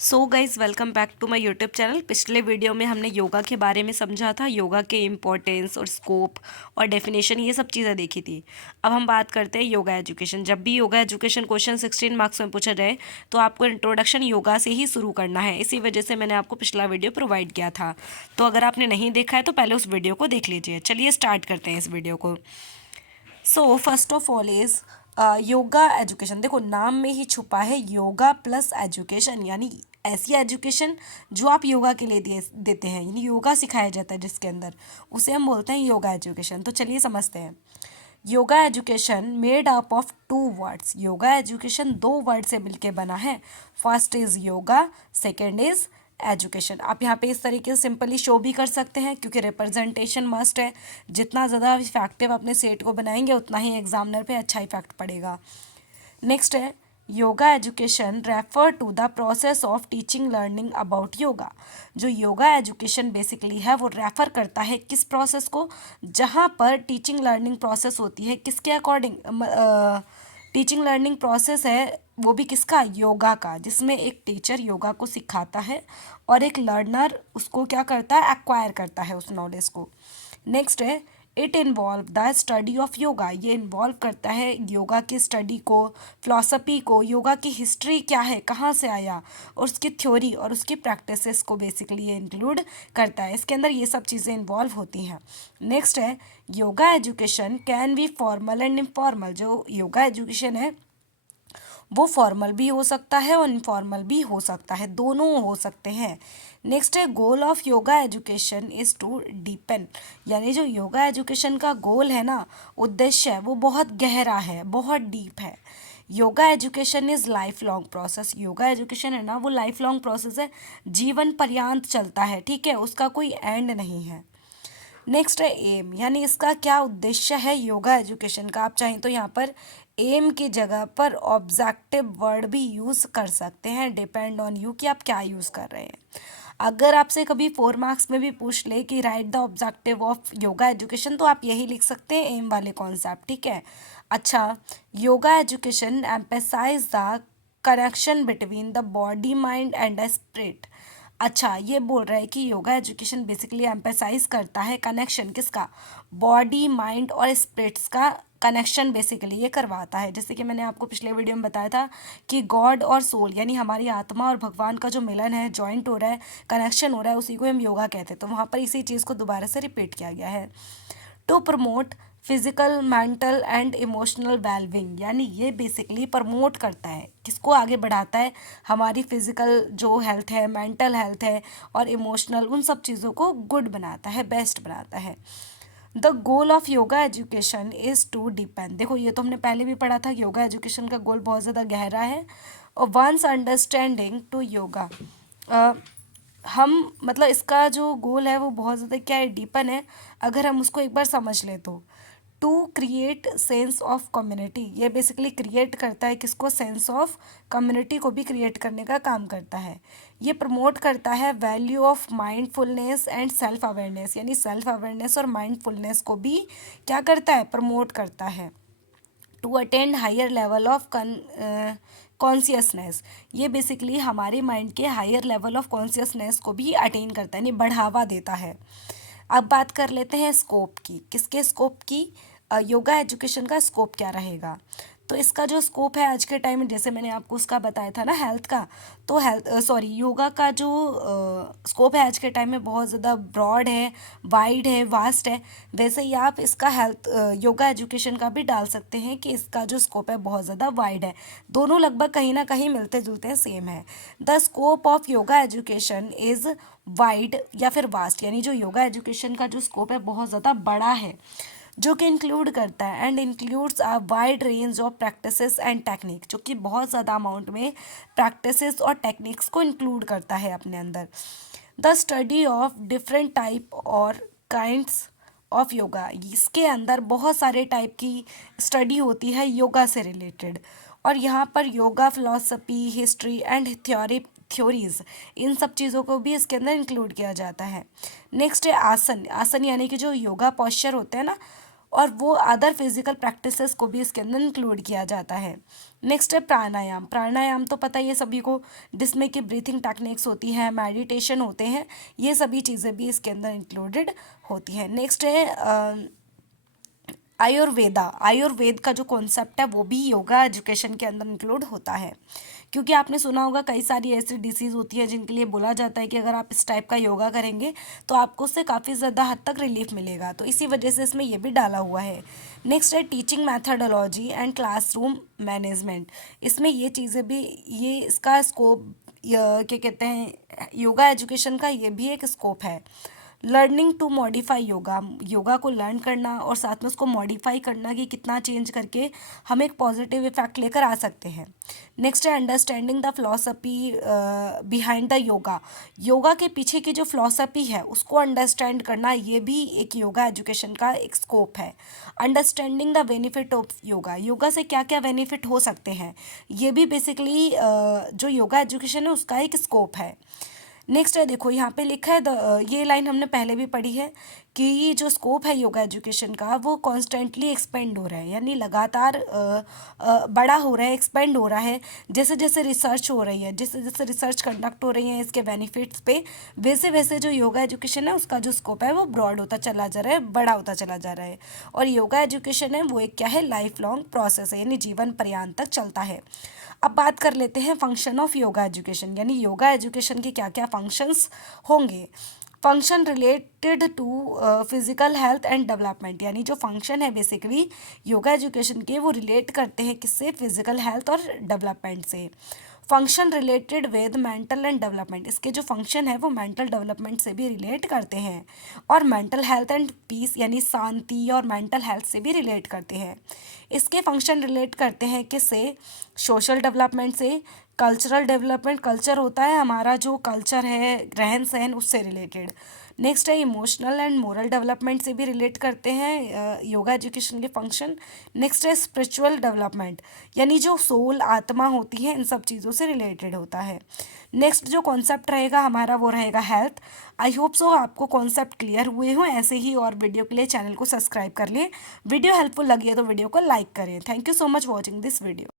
So guys welcome back to my YouTube channel. पिछले video में हमने योगा के बारे में समझा था, योगा के इम्पोर्टेंस और स्कोप और डेफिनेशन, ये सब चीज़ें देखी थी। अब हम बात करते हैं योगा एजुकेशन। जब भी योगा एजुकेशन क्वेश्चन 16 मार्क्स में पूछा जाए तो आपको इंट्रोडक्शन योगा से ही शुरू करना है। इसी वजह से मैंने आपको पिछला वीडियो प्रोवाइड किया था। तो अगर आपने नहीं देखा है तो पहले उस वीडियो को देख लीजिए। चलिए स्टार्ट करते हैं इस वीडियो को। So first of all is yoga education. देखो नाम में ही छुपा है योगा प्लस एजुकेशन, यानी ऐसी एजुकेशन जो आप योगा के लिए देते हैं, यानी योगा सिखाया जाता है जिसके अंदर, उसे हम बोलते हैं योगा एजुकेशन। तो चलिए समझते हैं। Yoga education made up of two words. Yoga education दो वर्ड से मिलके बना है। First is yoga, second is education. आप यहाँ पे इस तरीके से सिंपली शो भी कर सकते हैं क्योंकि रिप्रेजेंटेशन मस्ट है। जितना ज़्यादा इफेक्टिव अपने सेट को बनाएंगे उतना ही एग्जामिनर पे अच्छा इफेक्ट पड़ेगा। नेक्स्ट है yoga education refer to the process of teaching learning about yoga. जो योगा एजुकेशन बेसिकली है वो रेफर करता है किस प्रोसेस को, जहाँ पर टीचिंग लर्निंग प्रोसेस होती है किसके अकॉर्डिंग, टीचिंग लर्निंग प्रोसेस है वो भी किसका, योगा का, जिसमें एक टीचर योगा को सिखाता है और एक लर्नर उसको क्या करता है, एक्वायर करता है उस नॉलेज को। नेक्स्ट है it involve the study of yoga. ये इन्वॉल्व करता है योगा की स्टडी को, फिलॉसफी को, योगा की हिस्ट्री क्या है, कहाँ से आया, और उसकी थ्योरी और उसकी प्रैक्टिसेस को बेसिकली ये इंक्लूड करता है। इसके अंदर ये सब चीज़ें इन्वॉल्व होती हैं। नेक्स्ट है yoga education can be formal and informal. जो योगा एजुकेशन है वो फॉर्मल भी हो सकता है और इनफॉर्मल भी हो सकता है, दोनों हो सकते हैं। नेक्स्ट है goal of yoga education is to deepen. यानी जो योगा एजुकेशन का गोल है ना, उद्देश्य है, वो बहुत गहरा है, बहुत डीप है। Yoga education is life long process. Yoga education है ना वो लाइफ लॉन्ग प्रोसेस है, जीवन पर्यांत चलता है, ठीक है, उसका कोई एंड नहीं है। नेक्स्ट है एम, यानी इसका क्या उद्देश्य है योगा एजुकेशन का। आप चाहें तो यहाँ पर एम की जगह पर ऑब्जेक्टिव वर्ड भी यूज़ कर सकते हैं, डिपेंड ऑन यू कि आप क्या यूज़ कर रहे हैं। अगर आपसे कभी 4 मार्क्स में भी पूछ ले कि right the objective of yoga education, तो आप यही लिख सकते हैं एम वाले कॉन्सेप्ट, ठीक है। अच्छा, yoga education emphasise the connection between the body mind and the spirit. अच्छा, ये बोल रहा है कि योगा एजुकेशन बेसिकली एम्फेसाइज करता है कनेक्शन किसका, बॉडी माइंड और स्पिरिट्स का कनेक्शन बेसिकली ये करवाता है। जैसे कि मैंने आपको पिछले वीडियो में बताया था कि गॉड और सोल, यानी हमारी आत्मा और भगवान का जो मिलन है, जॉइंट हो रहा है, कनेक्शन हो रहा है, उसी को हम योगा कहते हैं। तो वहाँ पर इसी चीज़ को दोबारा से रिपीट किया गया है। To promote physical, mental and emotional wellbeing, यानी ये बेसिकली प्रमोट करता है, किसको आगे बढ़ाता है, हमारी फिजिकल जो हेल्थ है, मेंटल हेल्थ है और इमोशनल, उन सब चीज़ों को गुड बनाता है, बेस्ट बनाता है। The goal of yoga education is to depend. देखो ये तो हमने पहले भी पढ़ा था, योगा एजुकेशन का गोल बहुत ज़्यादा गहरा है। और वंस अंडरस्टैंडिंग टू योगा, हम मतलब इसका जो गोल है वो बहुत ज़्यादा क्या है, डीपन है। अगर हम उसको एक बार समझ ले तो to create sense of community, ये बेसिकली क्रिएट करता है किसको, सेंस ऑफ कम्युनिटी को भी क्रिएट करने का काम करता है। ये प्रमोट करता है value of mindfulness and self awareness, यानी सेल्फ अवेयरनेस और माइंडफुलनेस को भी क्या करता है, प्रमोट करता है। To attend higher level of consciousness, ये बेसिकली हमारे माइंड के हायर लेवल ऑफ कॉन्सियसनेस को भी अटेन करता है, यानी बढ़ावा देता है। अब बात कर लेते हैं स्कोप की, किसके स्कोप की, योगा एजुकेशन का स्कोप क्या रहेगा। तो इसका जो स्कोप है आज के टाइम में, जैसे मैंने आपको उसका बताया था ना हेल्थ का, तो योगा का जो स्कोप है आज के टाइम में बहुत ज़्यादा ब्रॉड है, वाइड है, वास्ट है। वैसे ही आप इसका हेल्थ योगा एजुकेशन का भी डाल सकते हैं कि इसका जो स्कोप है बहुत ज़्यादा वाइड है। दोनों लगभग कहीं ना कहीं मिलते जुलते हैं, सेम है। The scope of yoga education is wide या फिर वास्ट, यानी जो योगा एजुकेशन का जो स्कोप है बहुत ज़्यादा बड़ा है, जो कि इंक्लूड करता है and includes a wide range of practices and technique, जो कि बहुत ज़्यादा अमाउंट में प्रैक्टिसेस और टेक्निक्स को इंक्लूड करता है अपने अंदर। The study of different type और काइंड्स ऑफ योगा, इसके अंदर बहुत सारे टाइप की स्टडी होती है योगा से रिलेटेड, और यहाँ पर yoga philosophy, history and theories, इन सब चीज़ों को भी इसके अंदर इंक्लूड किया जाता है। नेक्स्ट है आसन। आसन यानी कि जो योगा पॉस्चर होते हैं ना, और वो अदर फिजिकल प्रैक्टिसेस को भी इसके अंदर इंक्लूड किया जाता है। नेक्स्ट है प्राणायाम। प्राणायाम तो पता ही है सभी को, जिसमें कि ब्रीथिंग टेक्निक्स होती है, मेडिटेशन होते हैं, ये सभी चीज़ें भी इसके अंदर इंक्लूडेड होती है। नेक्स्ट है आयुर्वेदा। आयुर्वेद का जो कॉन्सेप्ट है वो भी योगा एजुकेशन के अंदर इंक्लूड होता है, क्योंकि आपने सुना होगा कई सारी ऐसी डिसीज़ होती है जिनके लिए बोला जाता है कि अगर आप इस टाइप का योगा करेंगे तो आपको उससे काफ़ी ज़्यादा हद तक रिलीफ मिलेगा, तो इसी वजह से इसमें ये भी डाला हुआ है। नेक्स्ट है teaching methodology and classroom management. इसमें ये चीज़ें भी, ये इसका स्कोप, क्या कहते हैं, योगा एजुकेशन का ये भी एक स्कोप है। Learning to modify yoga, yoga को लर्न करना और साथ में उसको मॉडिफाई करना कि कितना चेंज करके हम एक पॉजिटिव इफेक्ट लेकर आ सकते हैं। नेक्स्ट है understanding the philosophy behind the yoga. Yoga के पीछे की जो फिलॉसफी है उसको अंडरस्टैंड करना, ये भी एक योगा एजुकेशन का एक स्कोप है। Understanding the benefit of yoga, yoga से क्या क्या बेनिफिट हो सकते हैं, ये भी बेसिकली जो योगा एजुकेशन है उसका एक स्कोप है। नेक्स्ट है, देखो यहाँ पे लिखा है ये लाइन हमने पहले भी पढ़ी है कि ये जो स्कोप है योगा एजुकेशन का वो कॉन्स्टेंटली एक्सपेंड हो रहा है, यानी लगातार बड़ा हो रहा है, एक्सपेंड हो रहा है। जैसे जैसे रिसर्च हो रही है, जैसे जैसे रिसर्च कंडक्ट हो रही है इसके बेनिफिट्स पे, वैसे वैसे जो योगा एजुकेशन है उसका जो स्कोप है वो ब्रॉड होता चला जा रहा है, बड़ा होता चला जा रहा है। और योगा एजुकेशन है वो एक क्या है, लाइफ लॉन्ग प्रोसेस है, यानी जीवन पर्यंत तक चलता है। अब बात कर लेते हैं फंक्शन ऑफ योगा एजुकेशन, यानी योगा एजुकेशन के क्या क्या फंक्शंस होंगे। Function related to physical health and development, यानी जो फंक्शन है बेसिकली योगा एजुकेशन के वो रिलेट करते हैं किससे, फिजिकल हेल्थ और डेवलपमेंट से। Function related with mental and development, इसके जो फंक्शन है वो मेंटल डेवलपमेंट से भी रिलेट करते हैं। और मेंटल हेल्थ एंड पीस, यानी शांति और मेंटल हेल्थ से भी रिलेट करते हैं। इसके फंक्शन रिलेट करते हैं किससे, सोशल डेवलपमेंट से। कल्चरल डेवलपमेंट, कल्चर होता है हमारा जो कल्चर है, रहन सहन, उससे रिलेटेड। नेक्स्ट है इमोशनल एंड मोरल डेवलपमेंट से भी रिलेट करते हैं योगा एजुकेशन के फंक्शन। नेक्स्ट है स्पिरिचुअल डेवलपमेंट, यानी जो सोल, आत्मा होती है, इन सब चीज़ों से रिलेटेड होता है। नेक्स्ट जो कॉन्सेप्ट रहेगा हमारा वो रहेगा हेल्थ। आई होप सो आपको कॉन्सेप्ट क्लियर हुए हों। ऐसे ही और वीडियो के लिए चैनल को सब्सक्राइब कर लें। वीडियो हेल्पफुल लगी है तो वीडियो को लाइक करें। Thank you so much watching this video.